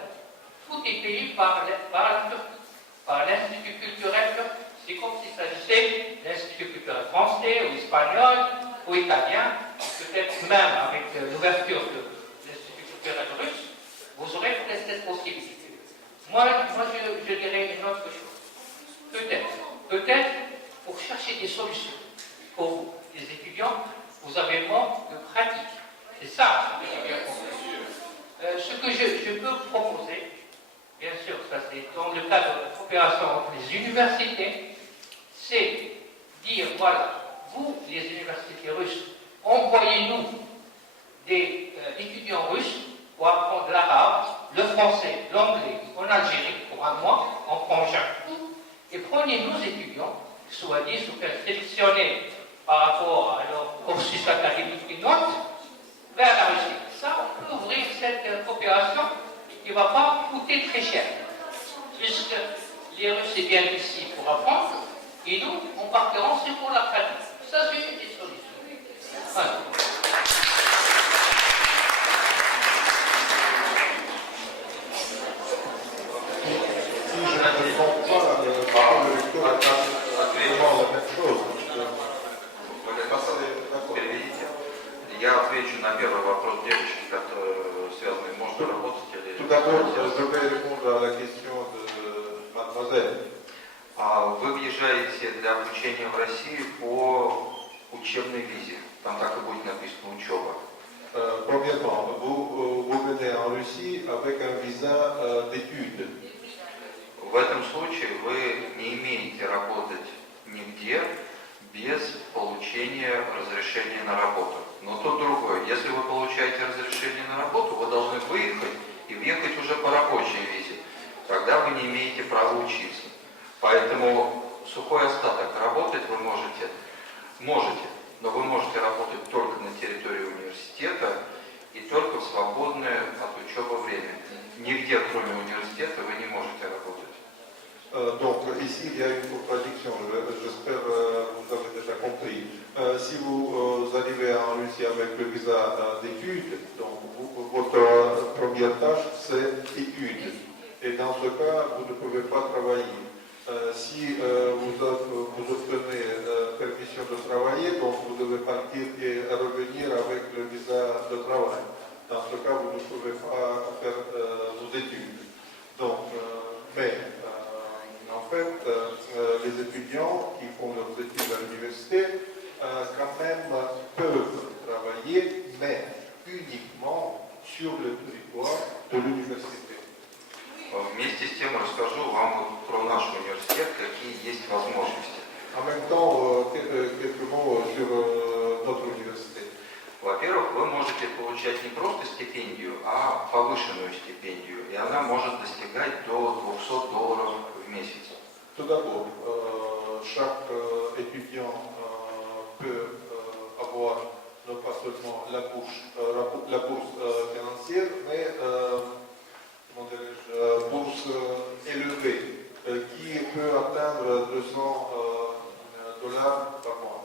Tout est payé par la Turquie, par l'Institut culturel turc. C'est comme s'il s'agissait d'Institut culturel français, ou espagnol, ou italien, peut-être même avec l'ouverture de l'Institut culturel russe, vous aurez peut-être cette possibilité. Moi je dirais une autre chose. Peut-être, pour chercher des solutions pour vous, les étudiants, vous avez manque de pratique. C'est ça, ce que j'ai bien compris. Ce que je peux proposer, bien sûr, ça c'est dans le cadre de la coopération entre les universités, c'est dire, voilà, vous, les universités russes, envoyez-nous des étudiants russes pour apprendre l'arabe, le français, l'anglais, en Algérie, pour un mois, en frangin. Et prenez nos étudiants, soit dit, soit sélectionnés par rapport à leur cursus académique et notes, vers la Russie. Ça, on peut ouvrir cette coopération qui ne va pas coûter très cher. Puisque les Russes viennent ici pour apprendre, et nous, on partira ensuite pour la pratique. Ça, c'est une des solutions. Voilà. Я отвечу на первый вопрос девочки, который связан, можно работать или... Tout d'abord, je vais répondre à la question de mademoiselle. Вы въезжаете для обучения в Россию по учебной визе. Там так и будет написано учеба. Premièrement, vous venez en Russie avec un visa d'études. В этом случае вы не имеете работать нигде без получения разрешения на работу. Но тут другое. Если вы получаете разрешение на работу, вы должны выехать и въехать уже по рабочей визе. Тогда вы не имеете права учиться. Поэтому сухой остаток работать вы можете, но вы можете работать только на территории университета и только в свободное от учебы время. Нигде, кроме университета, вы не можете работать. Donc ici il y a une contradiction, j'espère que vous avez déjà compris. Si vous arrivez en Russie avec le visa d'études, donc votre première tâche c'est études. Et dans ce cas, vous ne pouvez pas travailler. Si vous obtenez permission de travailler, donc vous devez partir et revenir avec le visa de travail. Dans ce cas, vous ne pouvez pas faire vos études. Donc, en fait, les étudiants qui font leurs études à l'université, quand même, peuvent travailler, mais uniquement sur le territoire de l'université. Вместе с тем расскажу вам про наш университет, какие есть возможности. En même temps, quelques mots sur notre université. Во-первых, вы можете получать не просто стипендию, а повышенную стипендию, и она может достигать до $200 в месяц. Tout d'abord, chaque étudiant peut avoir non pas seulement la bourse financière, mais bourse élevée qui peut atteindre $200 par mois.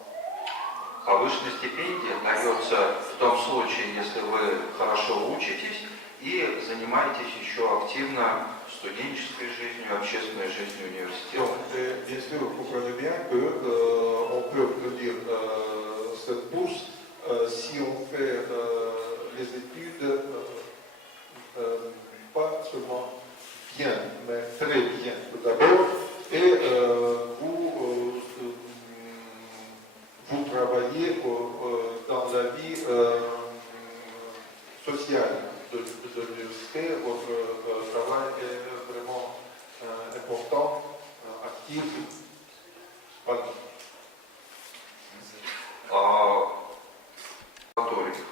Повышенная стипендия дается в том случае, если вы хорошо учитесь и занимаетесь еще активно студенческой жизнью, общественной жизнью университета. Donc, bien sûr, vous comprenez bien qu'on peut obtenir cette bourse si on fait les études pas seulement bien, mais très bien tout d'abord, et vous travaillez dans la vie sociale de l'université. Votre travail est vraiment important, actif, Pardon.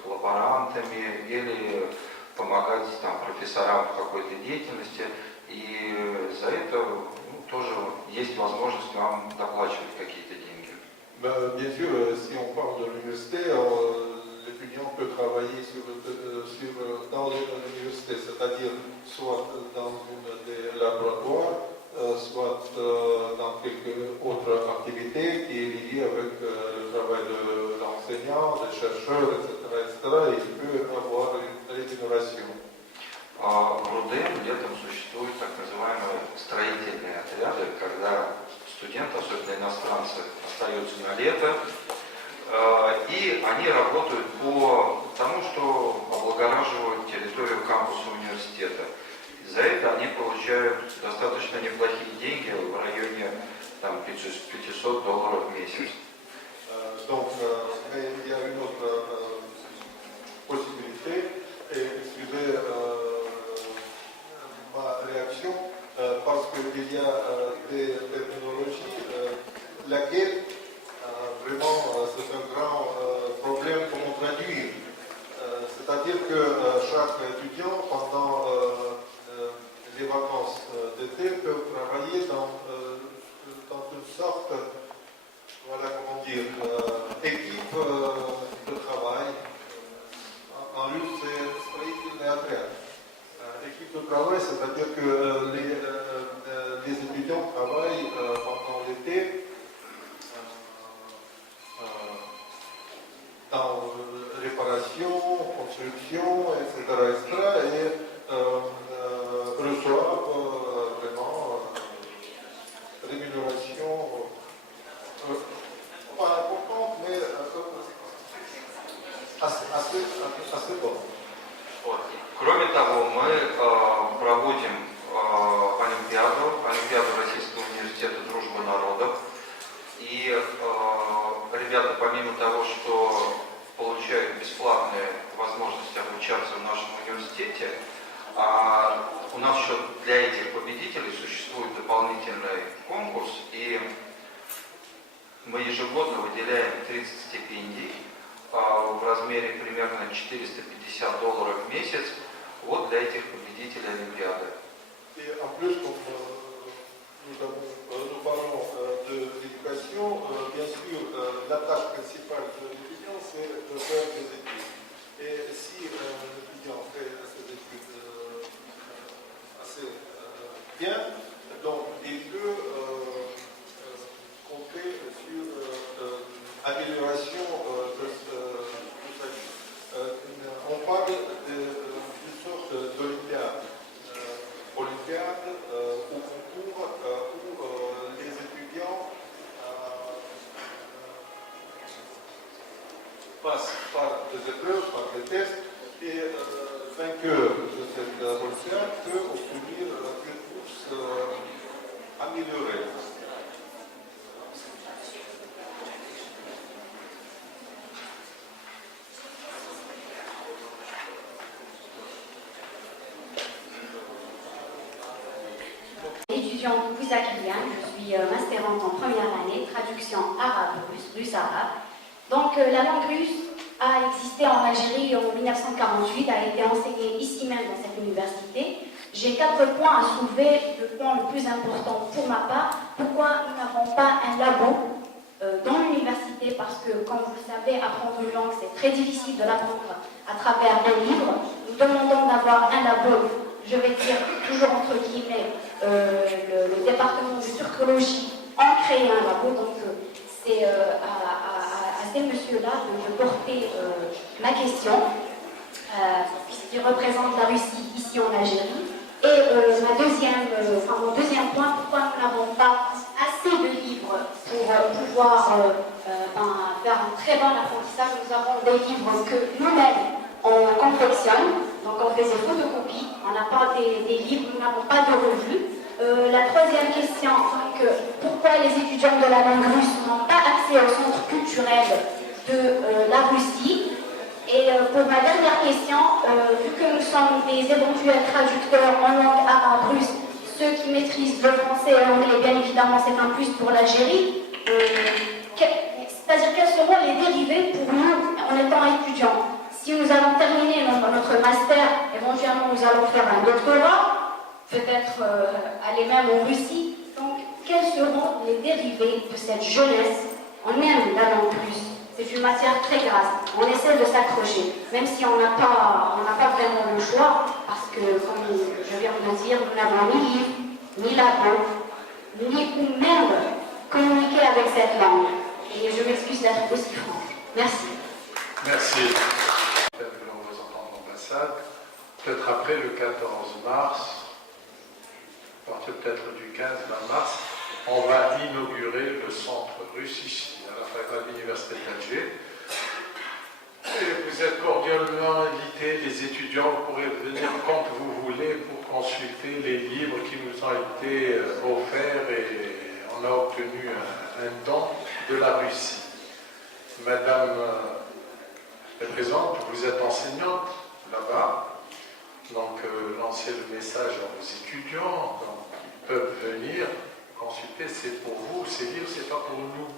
Лаборантами или помогать там профессорам в какой-то деятельности. И за это тоже есть возможность вам доплачивать какие-то деньги. Bien sûr, si on parle de l'université, l'étudiant peut travailler dans l'université, c'est-à-dire soit dans des laboratoires, soit dans quelque autre activité qui est liée avec le travail de l'enseignant, des chercheurs, etc., et il peut avoir une rémunération. В РУДН летом существуют так называемые строительные отряды, когда студенты, особенно иностранцы, остаются на лето, и они работают по тому, что облагораживают территорию кампуса университета. За это они получают достаточно неплохие деньги в районе там, $500 в месяц. Donc, mais il y a une autre possibilité, et excusez ma réaction, parce qu'il y a des terminologies, laquelle vraiment c'est un grand problème comment traduire. C'est-à-dire que chaque étudiant, pendant les vacances d'été, peut travailler dans une sorte, voilà comment dire, équipe de travail. En russe, c'est строительный отряд. Équipe de travail, c'est-à-dire que les étudiants travaillent pendant l'été dans réparation, construction, etc., et reçoivent vraiment rémunération pas importante, mais assez bonne. Вот. Кроме того, мы проводим Олимпиаду Российского университета дружбы народов. И ребята, помимо того, что получают бесплатные возможности обучаться в нашем университете, у нас еще для этих победителей существует дополнительный конкурс, и мы ежегодно выделяем 30 стипендий в размере примерно $450 в месяц вот для этих победителей Олимпиады. Et en plus, comme nous parlons de l'éducation, bien sûr, la tâche principale de l'étudiant, c'est de faire des études. Et si l'étudiant fait ses études assez bien, donc il peut compter sur l'amélioration de sa vie. On parle d'une sorte d'olympiade. Olympiade ou concours où les étudiants passent par des épreuves, par des tests, et vainqueur de cette olympiade peut obtenir une bourse améliorée. Étudiante Bouza Krian, je suis masterante en première année, traduction arabe-russe, russe-arabe. Donc la langue russe a existé en Algérie en 1948, a été enseignée ici même dans cette université. J'ai 4 points à soulever. Le point le plus important pour ma part, pourquoi nous n'avons pas un labo dans l'université, parce que, comme vous le savez, apprendre une langue, c'est très difficile de l'apprendre à travers des livres. Nous demandons d'avoir un labo, je vais dire toujours entre guillemets, le département de turcologie a créé un labo, donc c'est à ces messieurs-là de porter ma question, puisqu'ils représentent la Russie ici en Algérie. Et mon deuxième point, pourquoi nous n'avons pas assez de livres pour pouvoir faire un très bon apprentissage. Nous avons des livres que nous-mêmes on confectionne, donc on fait des photocopies, on n'a pas des livres, nous n'avons pas de revues. La troisième question, donc, pourquoi les étudiants de la langue russe n'ont pas accès au centre culturel de la Russie? Et pour ma dernière question, vu que nous sommes des éventuels traducteurs en langue arabe russe, ceux qui maîtrisent le français et l'anglais, bien évidemment c'est un plus pour l'Algérie, c'est-à-dire quels seront les dérivés pour nous en étant étudiants. Si nous allons terminer notre master, éventuellement nous allons faire un doctorat, peut-être aller même en Russie. Donc, quels seront les dérivés de cette jeunesse? On aime la langue russe. C'est une matière très grasse. On essaie de s'accrocher, même si on n'a pas vraiment le choix, parce que, comme je viens de le dire, nous n'avons ni livre, ni labo, ni ou même communiquer avec cette langue. Et je m'excuse d'être aussi franc. Merci. Merci. On vous entend l'ambassade. Peut-être après le 14 mars, à partir peut-être du 15-20 mars, on va inaugurer le centre russe ici, à l'Université d'Alger. Et vous êtes cordialement invités, les étudiants, vous pourrez venir quand vous voulez pour consulter les livres qui nous ont été offerts et on a obtenu un don de la Russie. Madame la Présidente, vous êtes enseignante là-bas, donc lancez le message à vos étudiants, donc, ils peuvent venir consulter, c'est pour vous, ces livres, c'est pas pour nous.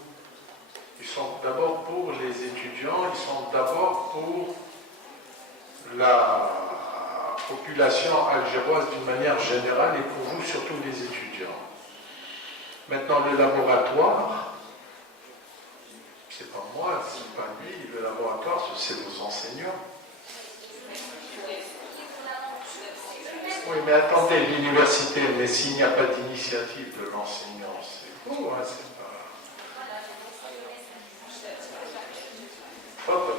Ils sont d'abord pour les étudiants, ils sont d'abord pour la population algéroise d'une manière générale et pour vous, surtout les étudiants. Maintenant, le laboratoire, c'est pas moi, c'est pas lui, le laboratoire, c'est vos enseignants. Oui, mais attendez, l'université, mais s'il n'y a pas d'initiative de l'enseignant, c'est vous, hein, c'est pas... تفضل.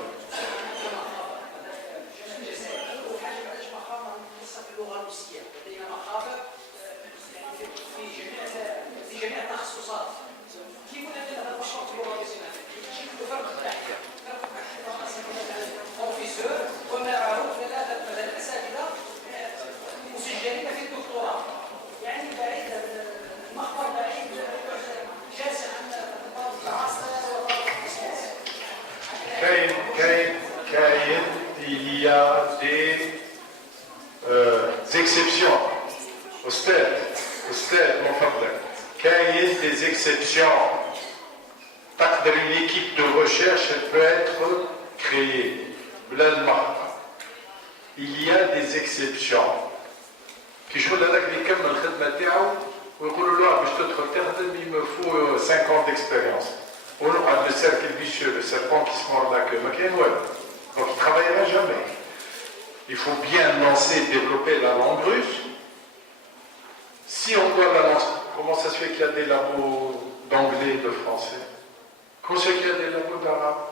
اللغه الروسيه لدينا مخابر في جميع التخصصات كيف لدينا المشروع اللغه الروسيه فرق التحيه بروفيسور ومعه ثلاثه اساتذه مسجلين في الدكتوراه يعني بعيد المخبر بعيد جالس عن العصر il y a des exceptions. Au stade, mon frère. Quand il y a des exceptions, une équipe de recherche elle peut être créée. Il y a des exceptions. Qui je voulais il me faut 5 ans d'expérience. On a le cercle vicieux, le serpent qui se mord la queue. Donc il ne travaillera jamais. Il faut bien lancer, développer la langue russe. Si on doit la lancer, comment ça se fait qu'il y a des labos d'anglais et de français? Comment ça se fait qu'il y a des labos d'arabe?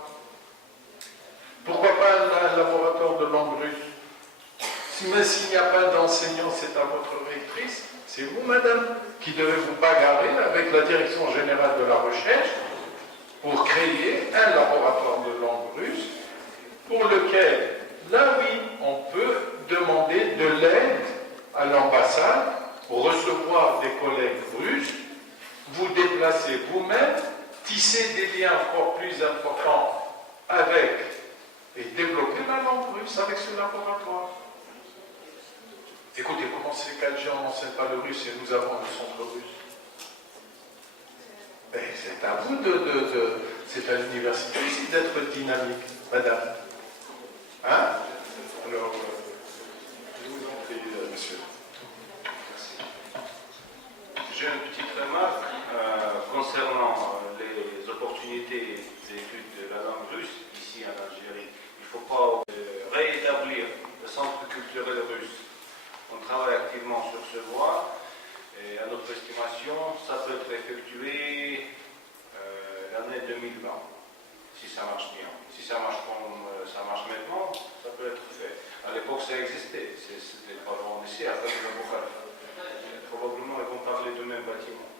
Pourquoi pas un laboratoire de langue russe? Même s'il n'y a pas d'enseignant, c'est à votre rectrice, c'est vous, madame, qui devez vous bagarrer avec la direction générale de la recherche pour créer un laboratoire de langue russe pour lequel, là oui, on peut demander de l'aide à l'ambassade pour recevoir des collègues russes, vous déplacer vous-même, tisser des liens encore plus importants avec et développer la langue russe avec ce laboratoire. Écoutez, comment c'est qu'Alger n'enseigne pas le russe et nous avons le centre russe? C'est à vous c'est à l'université aussi d'être dynamique, madame. Hein? Alors, je vous en prie, monsieur. Merci. J'ai une petite remarque concernant les opportunités d'études de la langue russe ici en Algérie. Il ne faut pas réétablir le centre culturel russe. On travaille activement sur ce voie. Et à notre estimation, ça peut être effectué l'année 2020, si ça marche bien. Si ça marche comme ça marche maintenant, ça peut être fait. À l'époque, ça existait. C'était pas loin d'ici, après le Bokhara. Probablement, ils vont parler du même bâtiment.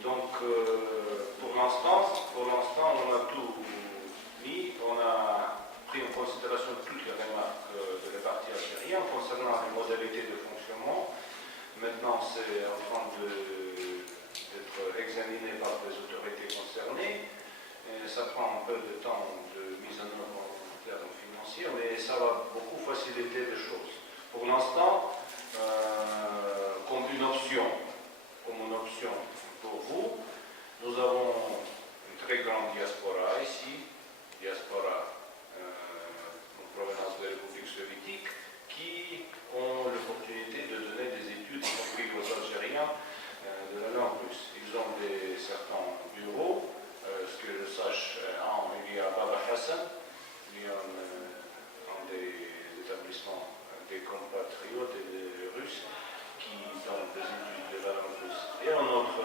Donc, pour l'instant, on a tout mis. On a pris en considération toutes les remarques de la partie algérienne concernant les modalités de fonctionnement. Maintenant, c'est en train d'être examiné par les autorités concernées. Et ça prend un peu de temps de mise en œuvre en termes financiers, mais ça va beaucoup faciliter les choses. Pour l'instant, comme une option pour vous, Nous avons une très grande diaspora ici, diaspora en provenance de la République soviétique, qui ont l'opportunité de donner des études, y compris aux Algériens, de la langue russe. Ils ont certains bureaux, ce que je sache, il y a Baba Hassan, il y a un des établissements des compatriotes et des Russes qui donnent des études de la langue russe. Et un autre,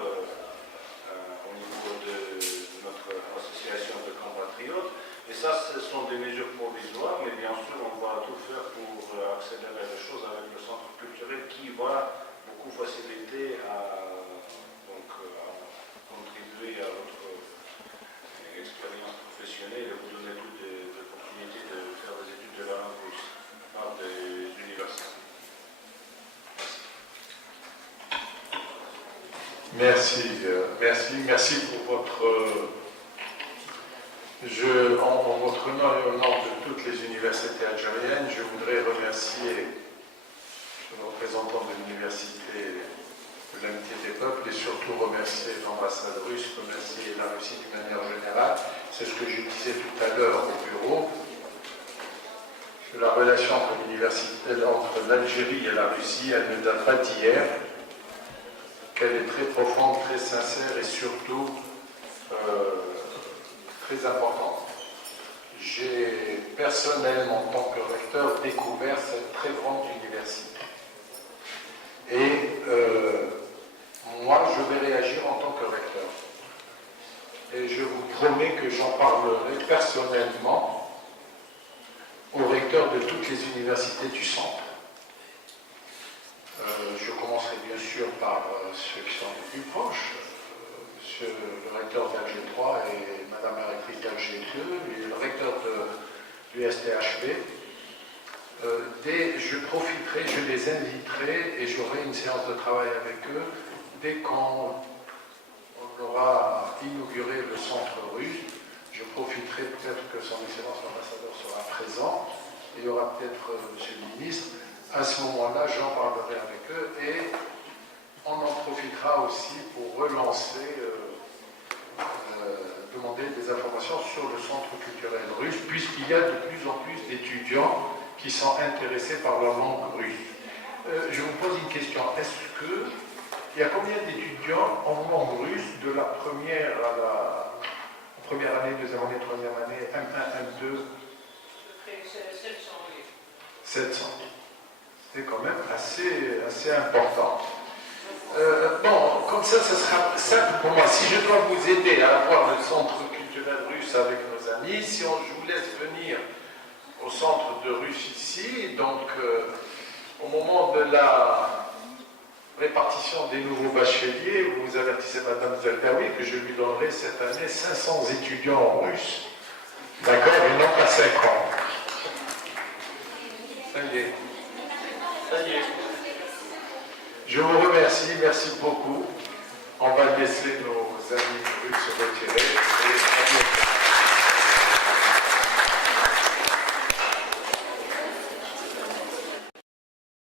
au niveau de notre association de compatriotes. Et ça, ce sont des mesures provisoires, mais bien sûr, on va tout faire pour accélérer les choses avec le centre culturel qui va beaucoup faciliter à contribuer à votre expérience professionnelle et vous donner toutes les opportunités de faire des études de la langue russe par des universités. Merci pour votre... en votre nom et au nom de toutes les universités algériennes, je voudrais remercier le représentant de l'université de l'Amitié des Peuples et surtout remercier l'ambassade russe, remercier la Russie d'une manière générale. C'est ce que je disais tout à l'heure au bureau, que la relation entre l'Algérie et la Russie, elle ne date pas d'hier, qu'elle est très profonde, très sincère et surtout très importante. J'ai personnellement, en tant que recteur, découvert cette très grande université. Et moi, je vais réagir en tant que recteur. Et je vous promets que j'en parlerai personnellement au recteur de toutes les universités du centre. Je commencerai bien sûr par ceux qui sont les plus proches, monsieur le recteur d'Alger 3 et madame la rectrice d'Alger 2, et le recteur de l'USTHB. Je profiterai, je les inviterai et j'aurai une séance de travail avec eux dès qu'on aura inauguré le centre russe. Je profiterai, peut-être que son excellence l'ambassadeur sera présent, il y aura peut-être monsieur le ministre. À ce moment-là, j'en parlerai avec eux et on en profitera aussi pour relancer, demander des informations sur le centre culturel russe, puisqu'il y a de plus en plus d'étudiants qui sont intéressés par la langue russe. Je vous pose une question. Il y a combien d'étudiants en langue russe de la première à la première année, deuxième année, troisième année, M1, M2 700. C'est quand même assez important. Bon, comme ça sera simple pour moi. Si je dois vous aider à avoir le centre culturel russe avec nos amis, si je vous laisse venir au centre de russe ici, donc au moment de la répartition des nouveaux bacheliers, vous avertissez Madame Zeldaoui que je lui donnerai cette année 500 étudiants en russe. D'accord? Et non pas 50. Ça y est. Je vous remercie, merci beaucoup. On va laisser nos amis russes se retirer.